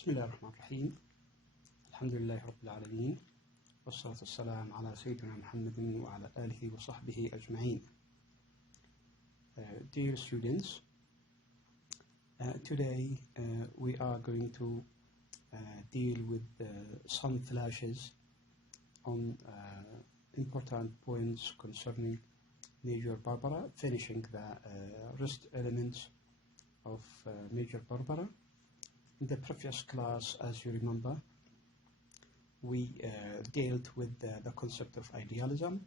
بسم الله الرحمن الرحيم. الحمد لله رب العالمين، والصلاة والسلام على سيدنا محمد وعلى آله وصحبه أجمعين. Dear students, today we are going to deal with some flashes on important points concerning Major Barbara, finishing the rest elements of Major Barbara. In the previous class, as you remember, we dealt with the concept of idealism,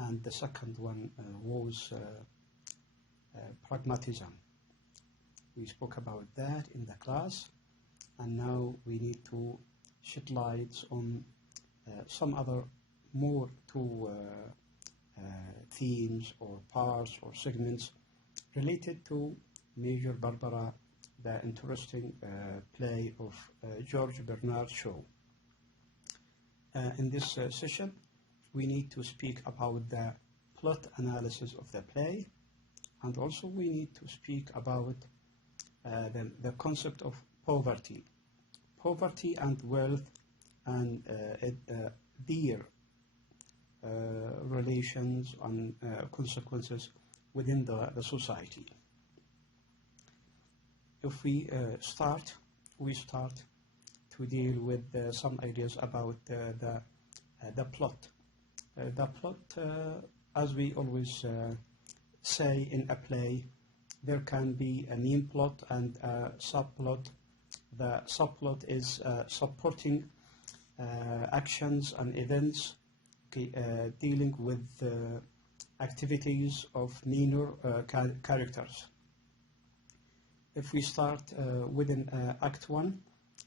and the second one was pragmatism. We spoke about that in the class, and now we need to shed lights on some other more two themes or parts or segments related to Major Barbara, the interesting play of George Bernard Shaw. In this session, we need to speak about the plot analysis of the play, and also we need to speak about the concept of poverty and wealth, and their relations and consequences within the society. If we start to deal with some ideas about the plot. The plot, as we always say in a play, there can be a main plot and a subplot. The subplot is supporting actions and events dealing with activities of minor characters. If we start within Act 1,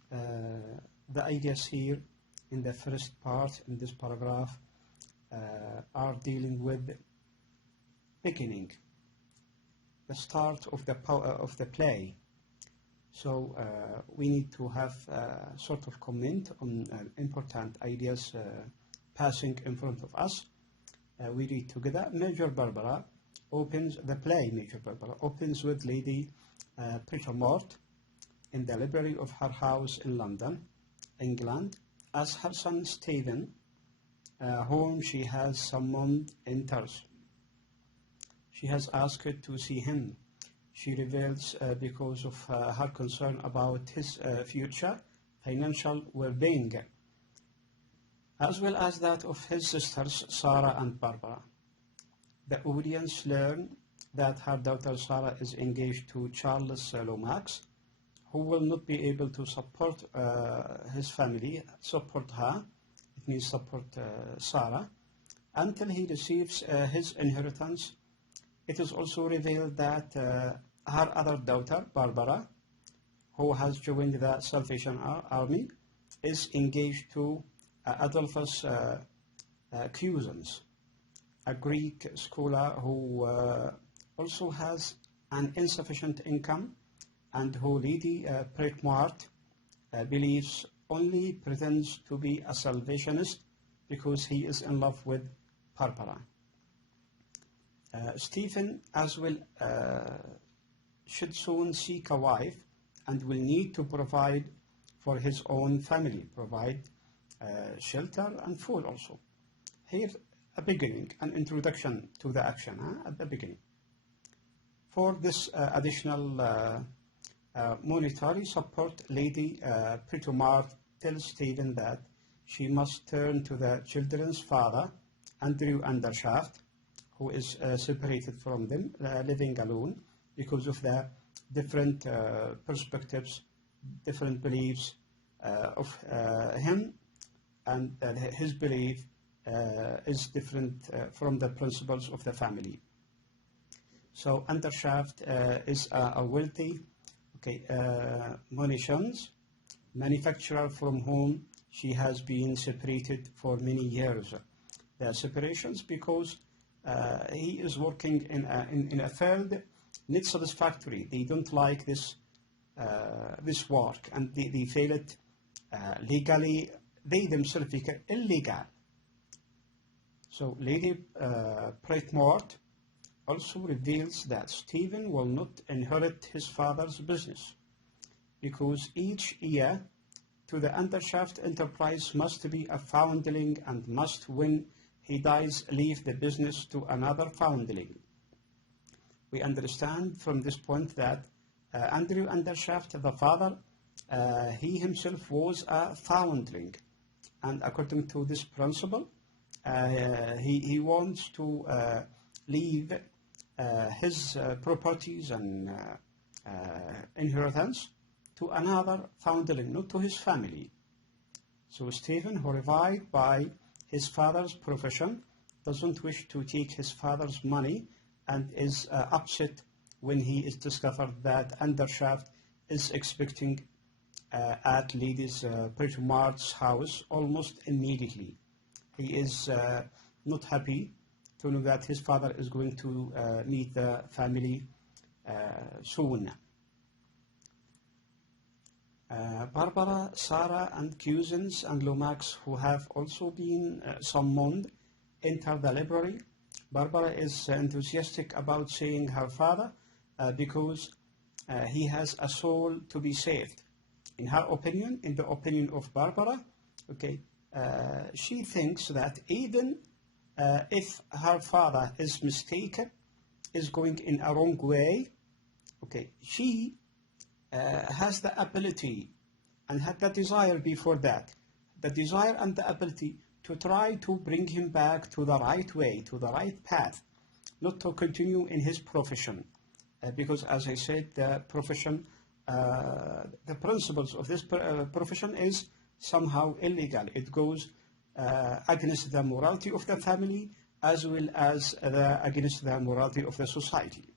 the ideas here in the first part, in this paragraph, are dealing with beginning, the start of the play. So we need to have a sort of comment on important ideas passing in front of us. We read together. Major Barbara opens the play. Major Barbara opens with Lady Pretty-Mort in the library of her house in London, England, as her son Stephen, whom she has summoned, enters. She has asked to see him. She reveals because of her concern about his future financial well-being, as well as that of his sisters Sarah and Barbara. The audience learn that her daughter Sarah is engaged to Charles Lomax, who will not be able to support his family, support her, it means support Sarah, until he receives his inheritance. It is also revealed that her other daughter, Barbara, who has joined the Salvation Army, is engaged to Adolphus Cusins, a Greek scholar who also has an insufficient income, and who Lady Pretty-Mort believes only pretends to be a Salvationist because he is in love with Barbara. Stephen as well should soon seek a wife and will need to provide for his own family, provide shelter and food also. Here a beginning, an introduction to the action at the beginning. For this additional monetary support, Lady Pretty-Mort tells Stephen that she must turn to the children's father, Andrew Undershaft, who is separated from them, living alone because of the different perspectives, different beliefs of him, and his belief is different from the principles of the family. So Undershaft is a wealthy munitions manufacturer from whom she has been separated for many years. The separations because he is working in a field not satisfactory. They don't like this work, and they feel it legally. They themselves feel it illegal. So Lady Pretty-Mort also reveals that Stephen will not inherit his father's business. because each heir to the undershaft enterprise must be a foundling and must, when he dies, leave the business to another foundling. We understand from this point that Andrew Undershaft, the father, he himself was a foundling. And according to this principle, he wants to leave his properties and inheritance to another foundling, not to his family. So Stephen, horrified by his father's profession, doesn't wish to take his father's money and is upset when he is discovered that Undershaft is expecting at Lady's Prettymart's house almost immediately. He is not happy to know that his father is going to meet the family soon. Barbara, Sarah, and cousins and Lomax, who have also been summoned, enter the library. Barbara is enthusiastic about seeing her father because he has a soul to be saved. In her opinion, in the opinion of Barbara, okay, she thinks that even if her father is mistaken, is going in a wrong way, okay, she has the ability and had the desire before that, the desire and the ability to try to bring him back to the right way, to the right path, not to continue in his profession. Because as I said, the profession, the principles of this profession is somehow illegal. It goes against the morality of the family as well as against the morality of the society.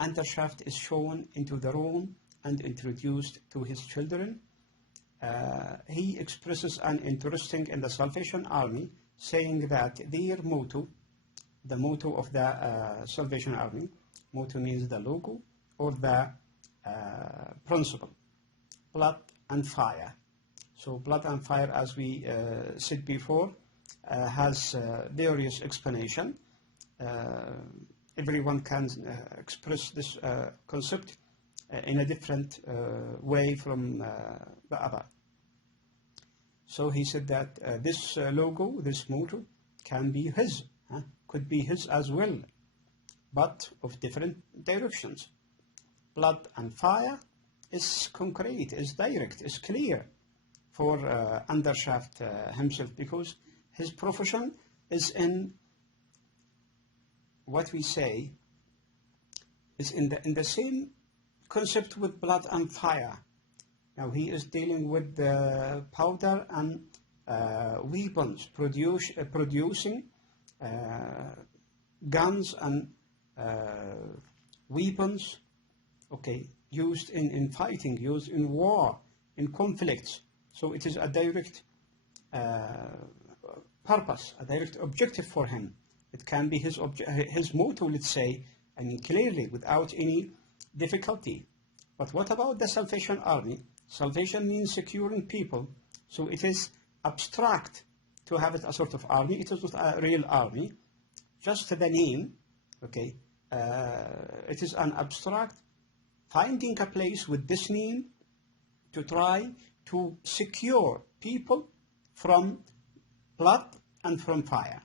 Undershaft is shown into the room and introduced to his children. He expresses an interest in the Salvation Army, saying that their motto, the motto of the Salvation Army, motto means the logo or the principle, blood and fire. So blood and fire, as we said before, has various explanation. Everyone can express this concept in a different way from the other. So he said that this logo, this motto, can be his, could be his as well, but of different directions. Blood and fire is concrete, is direct, is clear for Undershaft himself, because his profession is in what we say is in the same concept with blood and fire. Now he is dealing with the powder and weapons, producing guns and weapons, okay, used in fighting, used in war, in conflicts. So it is a direct purpose, a direct objective for him. It can be his motto, let's say, I mean clearly, without any difficulty. But what about the Salvation Army? Salvation means securing people, so it is abstract to have it a sort of army. It is not a real army, just the name, okay? It is an abstract, finding a place with this name to try to secure people from blood and from fire.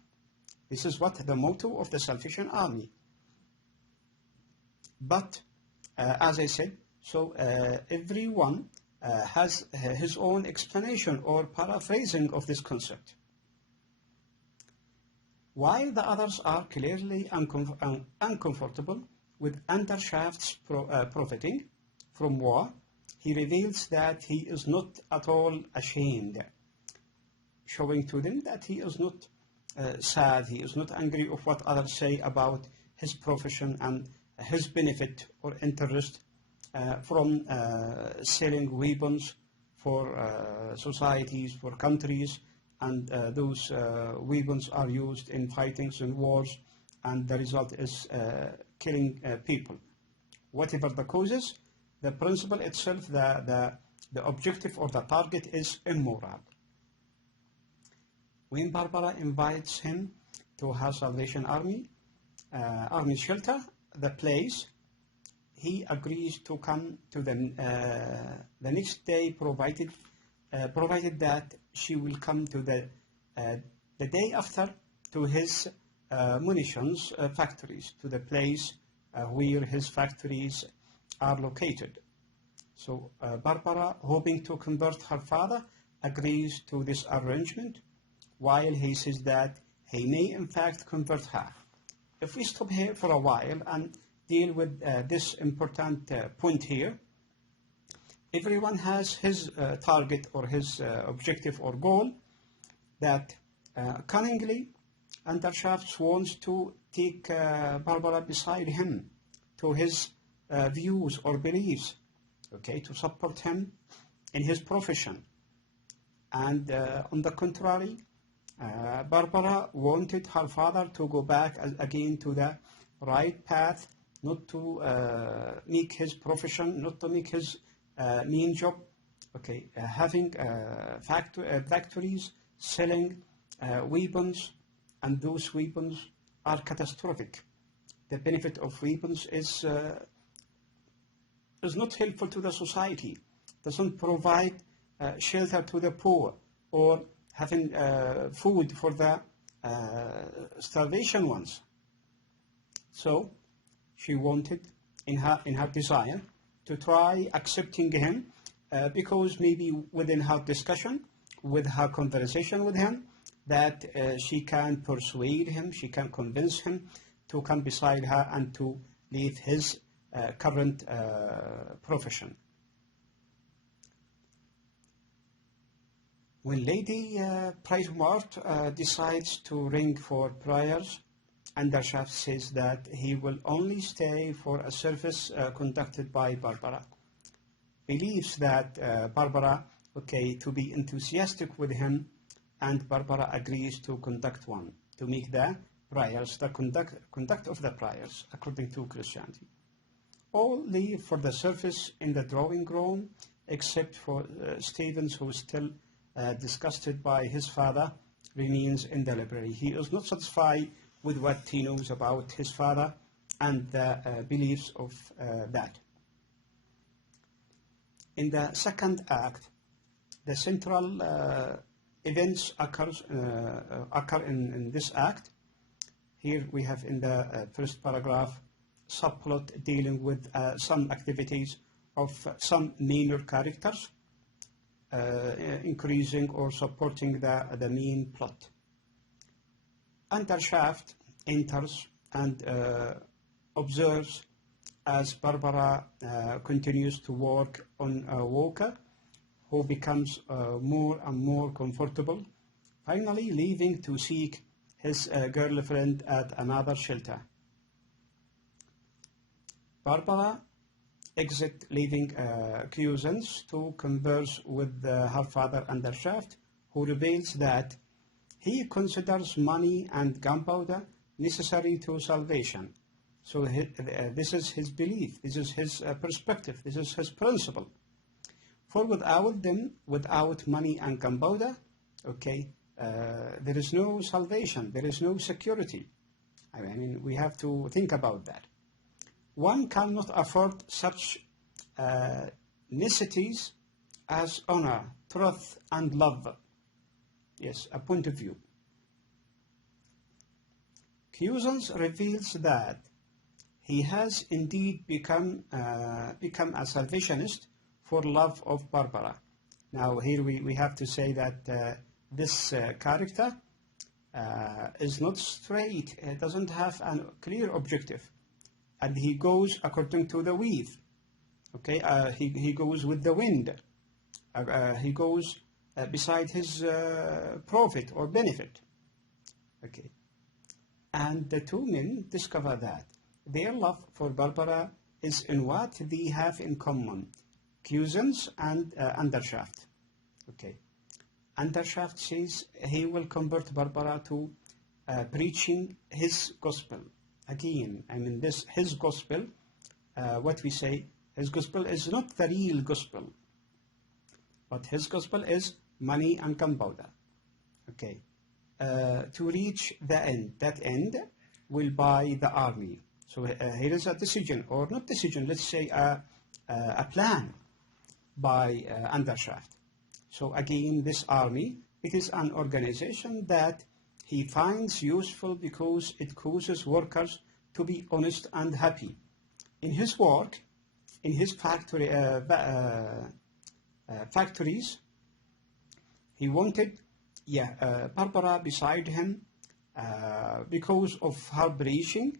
This is what the motto of the Salvation Army. But, as I said, so everyone has his own explanation or paraphrasing of this concept. While the others are clearly uncomfortable with Undershaft's profiting from war, he reveals that he is not at all ashamed, showing to them that he is not sad, he is not angry of what others say about his profession and his benefit or interest from selling weapons for societies, for countries, and those weapons are used in fightings and wars, and the result is killing people. Whatever the causes, the principle itself, the objective or the target is immoral. When Barbara invites him to her Salvation Army shelter, the place, he agrees to come to the next day, provided that she will come to the day after to his munitions factories, to the place where his factories are located. So Barbara, hoping to convert her father, agrees to this arrangement, while he says that he may in fact convert her. If we stop here for a while and deal with this important point here, everyone has his target or his objective or goal, that cunningly Undershaft wants to take Barbara beside him to his views or beliefs, okay, to support him in his profession. And on the contrary, Barbara wanted her father to go back again to the right path, not to make his profession, not to make his main job, okay, having factories, selling weapons, and those weapons are catastrophic. The benefit of weapons is not helpful to the society, doesn't provide shelter to the poor, or having food for the starvation ones. So she wanted, in her desire, to try accepting him, because maybe within her discussion, with her conversation with him, that she can persuade him, she can convince him to come beside her and to leave his current profession. When Lady Pricemart decides to ring for prayers, Undershaft says that he will only stay for a service conducted by Barbara. Believes that Barbara, okay, to be enthusiastic with him, and Barbara agrees to conduct one, to make the prayers, the conduct of the prayers according to Christianity. All leave for the service in the drawing room, except for Stevens, who is still disgusted by his father, remains in the library. He is not satisfied with what he knows about his father and the beliefs of that. In the second act, the central events occur in this act. Here we have in the first paragraph subplot dealing with some activities of some minor characters, increasing or supporting the main plot. Undershaft enters and observes as Barbara continues to work on Walker, who becomes more and more comfortable, finally leaving to seek his girlfriend at another shelter. Barbara exits, leaving Cousins to converse with her father Undershaft, who reveals that he considers money and gunpowder necessary to salvation. So this is his belief, this is his perspective, this is his principle. For without them, without money and gunpowder, okay, there is no salvation, there is no security. I mean, we have to think about that. One cannot afford such necessities as honor, truth, and love. Yes, a point of view. Cousins reveals that he has indeed become a salvationist for love of Barbara. Now here we have to say that this character is not straight, doesn't have a clear objective, and he goes according to the wind. Okay, he goes with the wind. He goes beside his profit or benefit. Okay, and the two men discover that their love for Barbara is in what they have in common: Cousins and Undershaft. Okay, Undershaft says he will convert Barbara to preaching his gospel. Again, I mean, his gospel, what we say, his gospel is not the real gospel, but his gospel is money and gunpowder. Okay, to reach the end, that end will buy the army. So here is a decision, or not decision, let's say a plan by Undershaft. So again, this army, it is an organization that he finds useful because it causes workers to be honest and happy. In his work, in his factories, he wanted Barbara beside him because of her preaching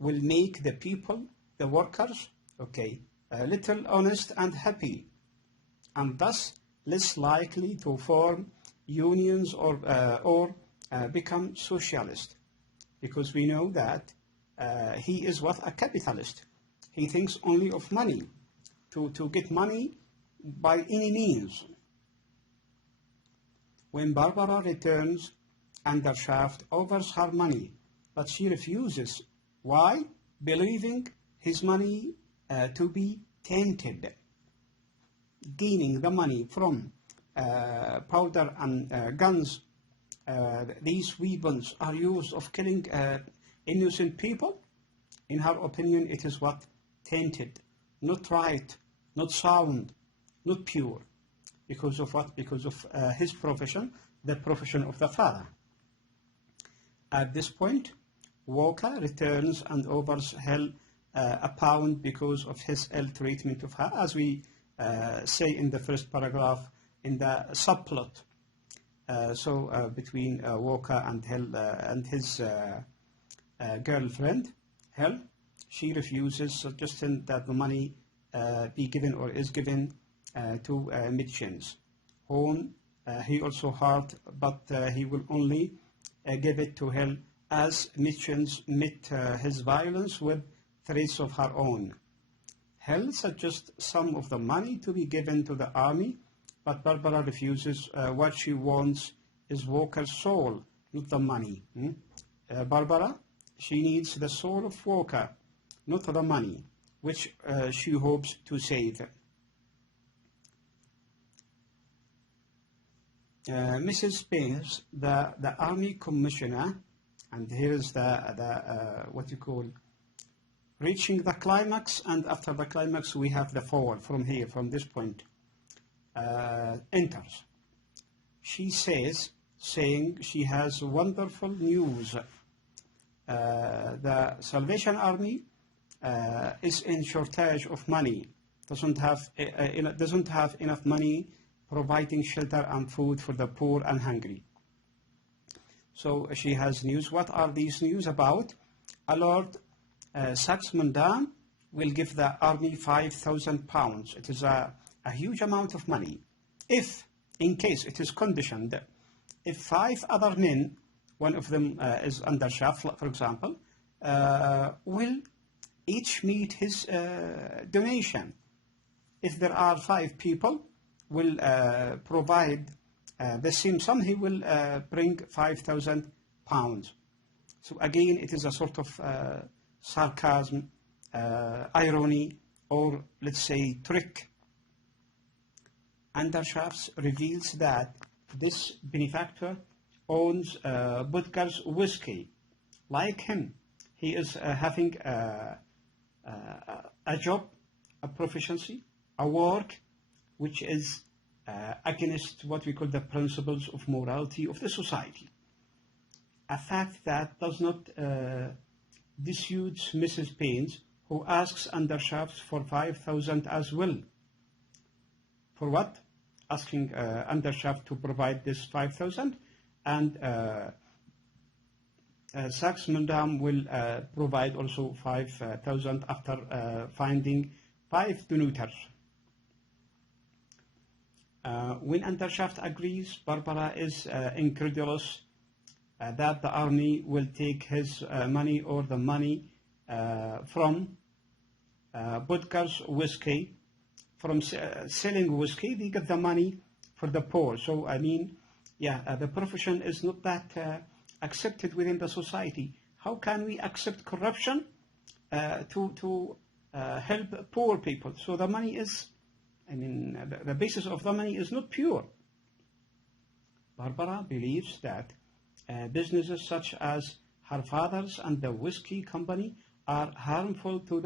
will make the people, the workers, a little honest and happy, and thus less likely to form unions or become socialist, because we know that he is a capitalist. He thinks only of money, to get money by any means. When Barbara returns, Undershaft offers her money, but she refuses. Why? Believing his money to be tainted. Gaining the money from powder and guns, these weapons are used of killing innocent people. In her opinion, it is tainted, not right, not sound, not pure. Because of what? Because of his profession, the profession of the father. At this point, Walker returns and offers Hell a pound because of his ill treatment of her, as we say in the first paragraph in the subplot. Between Walker and Hell and his girlfriend, Hell, she refuses, suggesting that the money be given or is given to Mitchens, whom he also hurt, but he will only give it to Hell as Mitchens met his violence with threats of her own. Hell suggests some of the money to be given to the army, but Barbara refuses. What she wants is Walker's soul, not the money. Barbara, she needs the soul of Walker, not the money, which she hopes to save. Mrs. Paynes, the army commissioner, and here is what you call reaching the climax, and after the climax we have the fall from here, from this point, enters. She saying she has wonderful news. The Salvation Army is in shortage of money, doesn't have enough money providing shelter and food for the poor and hungry. So she has news. What are these news about? Lord Saxe-Mundham will give the army £5,000. It is a huge amount of money. If, in case it is conditioned, if 5 other men, one of them is Undershaft, for example, will each meet his donation. If there are 5 people, will provide the same sum, he will bring £5,000. So again, it is a sort of sarcasm, irony, or let's say trick. Undershaft reveals that this benefactor owns Butker's whiskey. Like him, he is having a job, a proficiency, a work which is against what we call the principles of morality of the society. A fact that does not dissuade Mrs. Paynes, who asks Undershaft for £5,000 as well. For what? Asking Undershaft to provide this £5,000, and Saxe-Mundham will provide also £5,000 after finding 5 donators. When Undershaft agrees, Barbara is incredulous that the army will take his money or the money from Butker's whiskey. From selling whiskey, they get the money for the poor. So, I mean, the profession is not that accepted within the society. How can we accept corruption to help poor people? So the money is, the basis of the money is not pure. Barbara believes that businesses such as her father's and the whiskey company are harmful to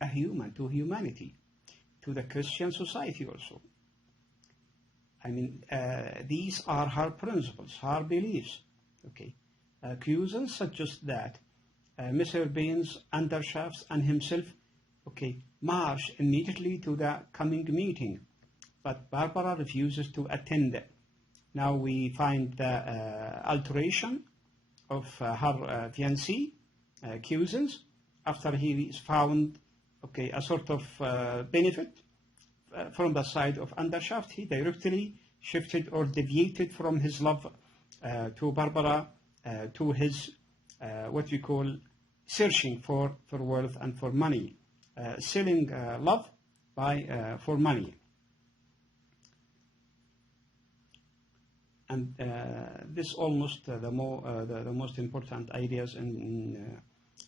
humanity, to the Christian society also. I mean, these are her principles, her beliefs. Okay, Accusers suggest that Mr. Bain's undershafts and himself, march immediately to the coming meeting, but Barbara refuses to attend. Now we find the alteration of her fiancé, Cousins, after he is found, a sort of benefit from the side of undershaft. He directly shifted or deviated from his love to Barbara to his what we call searching for wealth and for money, selling love for money. And this almost the most important ideas in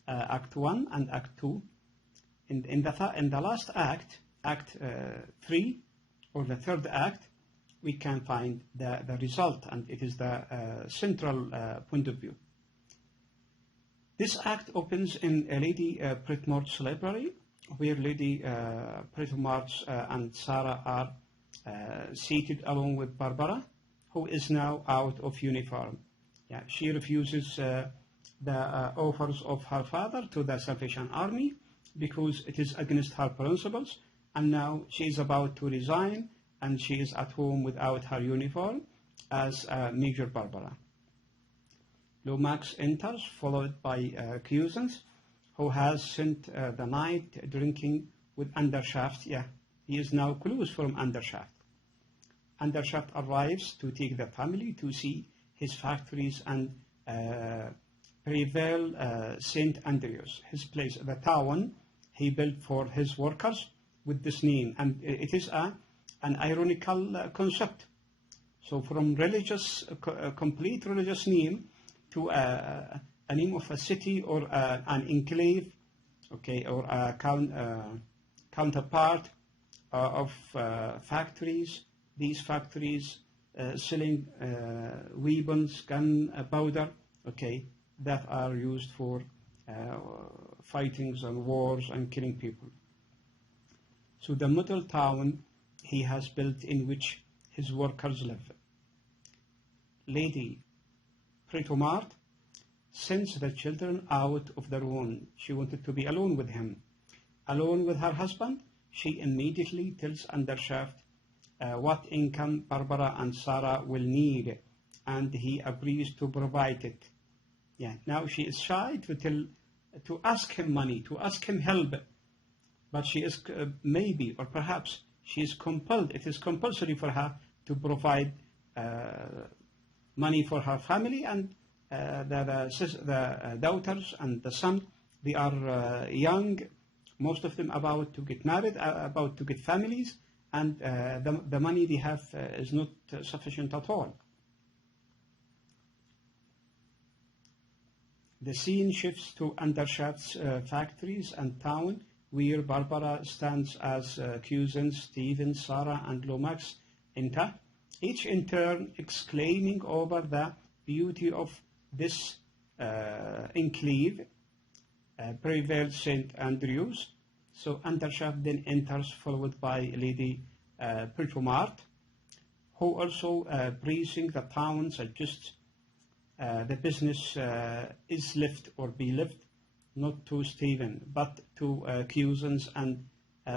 Act 1 and Act 2. In the last act, Act 3, or the third act, we can find the result, and it is the central point of view. This act opens in Lady Pretmore's library, where Lady Pretmore and Sarah are seated along with Barbara, who is now out of uniform. She refuses the offers of her father to the Salvation Army because it is against her principles, and now she is about to resign, and she is at home without her uniform as Major Barbara. Lomax enters, followed by Cousins, who has spent the night drinking with Undershaft. He is now close from Undershaft. Undershaft arrives to take the family to see his factories and Prevail St. Andrews, his place, the town he built for his workers with this name. And it is an ironical concept. So from complete religious name to a name of a city or an enclave, or a counterpart of factories. These factories selling weapons, gunpowder, that are used for fightings and wars and killing people. So the model town he has built in which his workers live. Lady Pretmore sends the children out of the room. She wanted to be alone with him. Alone with her husband, she immediately tells Undershaft what income Barbara and Sarah will need, and he agrees to provide it. Now she is shy to ask him money, to ask him help, but she is maybe or perhaps she is compelled. It is compulsory for her to provide money for her family, and the daughters and the son, they are young, most of them about to get married, about to get families, and the money they have is not sufficient at all. The scene shifts to Undershaft's factories and town, where Barbara stands as Cousins, Stephen, Sarah, and Lomax enter, each in turn exclaiming over the beauty of this enclave, Prevail St. Andrews. So Undershaft then enters, followed by Lady Pretmore, who also praising the town suggests the business is left or be left not to Stephen but to Cousins and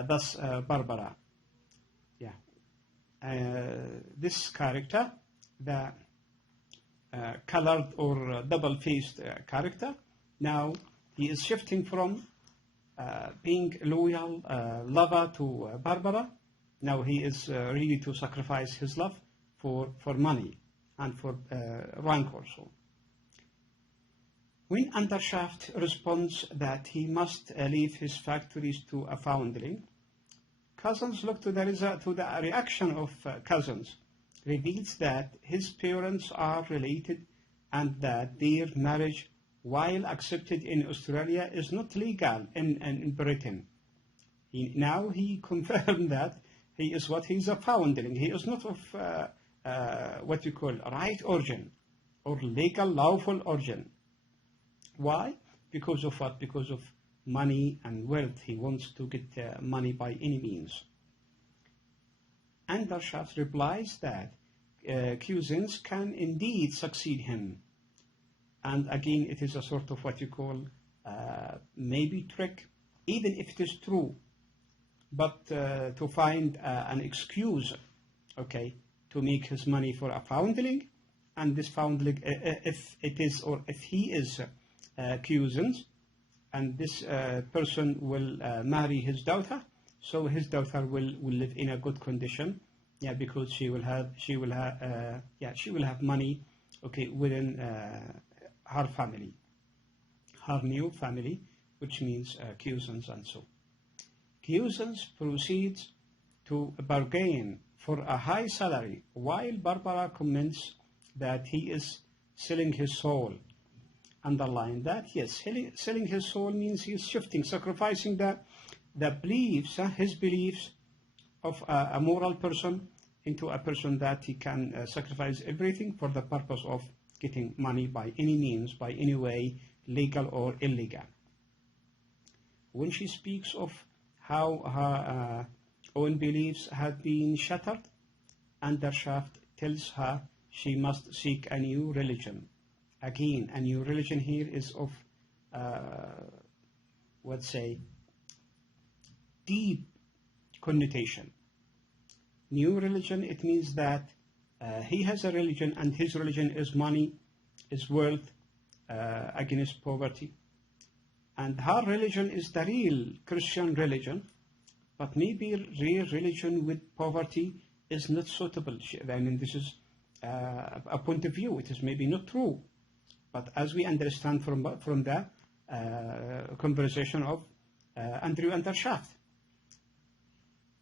thus Barbara. This character, the colored or double-faced character, now he is shifting from being loyal lover to Barbara. Now he is ready to sacrifice his love for money and for rank also. When Undershaft responds that he must leave his factories to a foundling, Cousins look to the reaction of Cousins, reveals that his parents are related and that their marriage, while accepted in Australia, is not legal in Britain. Now he confirmed that he is a foundling. He is not of what you call right origin or legal lawful origin. Why? Because of what? Because of money and wealth. He wants to get money by any means. Undershaft replies that cousins can indeed succeed him. And again, it is a sort of what you call maybe trick, even if it is true, but to find an excuse, okay, to make his money for a foundling. And this foundling, if it is or if he is cousins, and this person will marry his daughter, so his daughter will live in a good condition, yeah, because she will have money, okay, within her family, her new family, which means cousins and so. Cousins proceeds to bargain for a high salary, while Barbara comments that he is selling his soul. Underline that, yes, selling his soul means he is shifting, sacrificing the beliefs, his beliefs of a moral person into a person that he can sacrifice everything for the purpose of getting money by any means, by any way, legal or illegal. When she speaks of how her own beliefs had been shattered, Undershaft tells her she must seek a new religion. Again, a new religion here is of, let's say, deep connotation. New religion, it means that he has a religion, and his religion is money, is wealth, against poverty. And her religion is the real Christian religion, but maybe real religion with poverty is not suitable. I mean, this is a point of view. It is maybe not true. But as we understand from the conversation of Andrew Undershaft,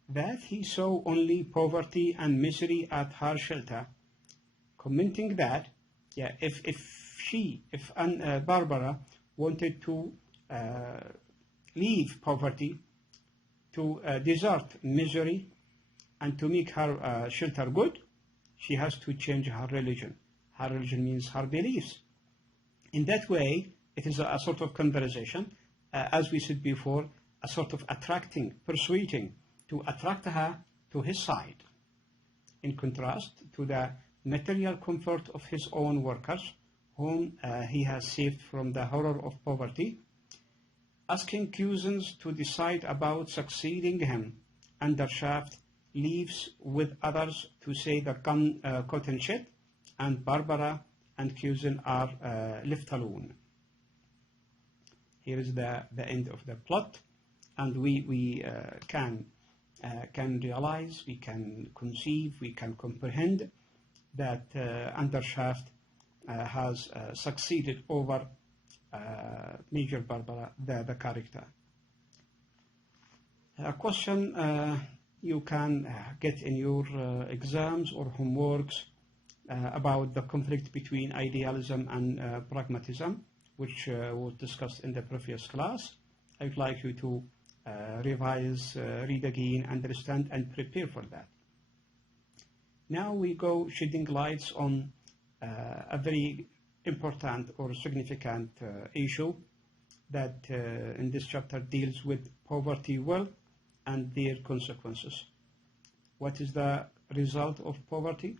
that he saw only poverty and misery at her shelter, commenting that, yeah, if Barbara wanted to leave poverty, to desert misery, and to make her shelter good, she has to change her religion. Her religion means her beliefs. In that way, it is a sort of conversation, as we said before, a sort of attracting, persuading, to attract her to his side, in contrast to the material comfort of his own workers, whom he has saved from the horror of poverty. Asking cousins to decide about succeeding him, Undershaft leaves with others to say the cotton shed, and Barbara and cousin are left alone. Here is the end of the plot, and we can realize, we can conceive, we can comprehend that Undershaft has succeeded over Major Barbara, the character. A question you can get in your exams or homeworks about the conflict between idealism and pragmatism, which was discussed in the previous class. I would like you to revise, read again, understand, and prepare for that. Now we go shedding lights on a very important or significant issue that in this chapter deals with poverty, wealth, and their consequences. What is the result of poverty?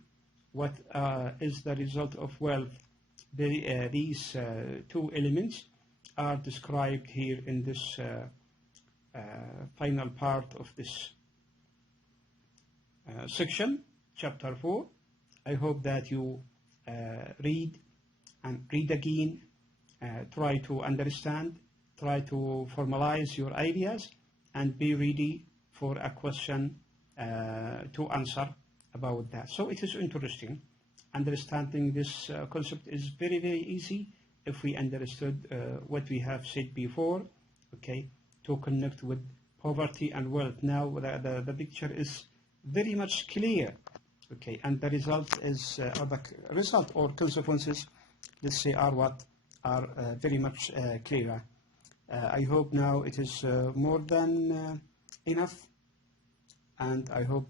What is the result of wealth? These two elements are described here in this final part of this section, chapter 4. I hope that you read and read again, try to understand, try to formalize your ideas, and be ready for a question to answer about that. So it is interesting. Understanding this concept is very, very easy if we understood what we have said before, okay, to connect with poverty and wealth. Now the picture is very much clear, okay, and the result is, or the result or consequences, let's say, are very much clearer. I hope now it is more than enough, and I hope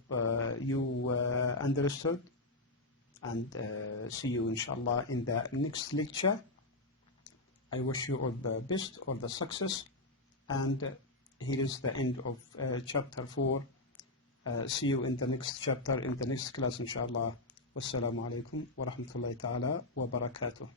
you understood, and see you inshallah in the next lecture. I wish you all the best, all the success, and here is the end of chapter 4. See you in the next chapter, in the next class, inshallah. Wassalamu alaikum wa rahmatullahi ta'ala wa barakatuh.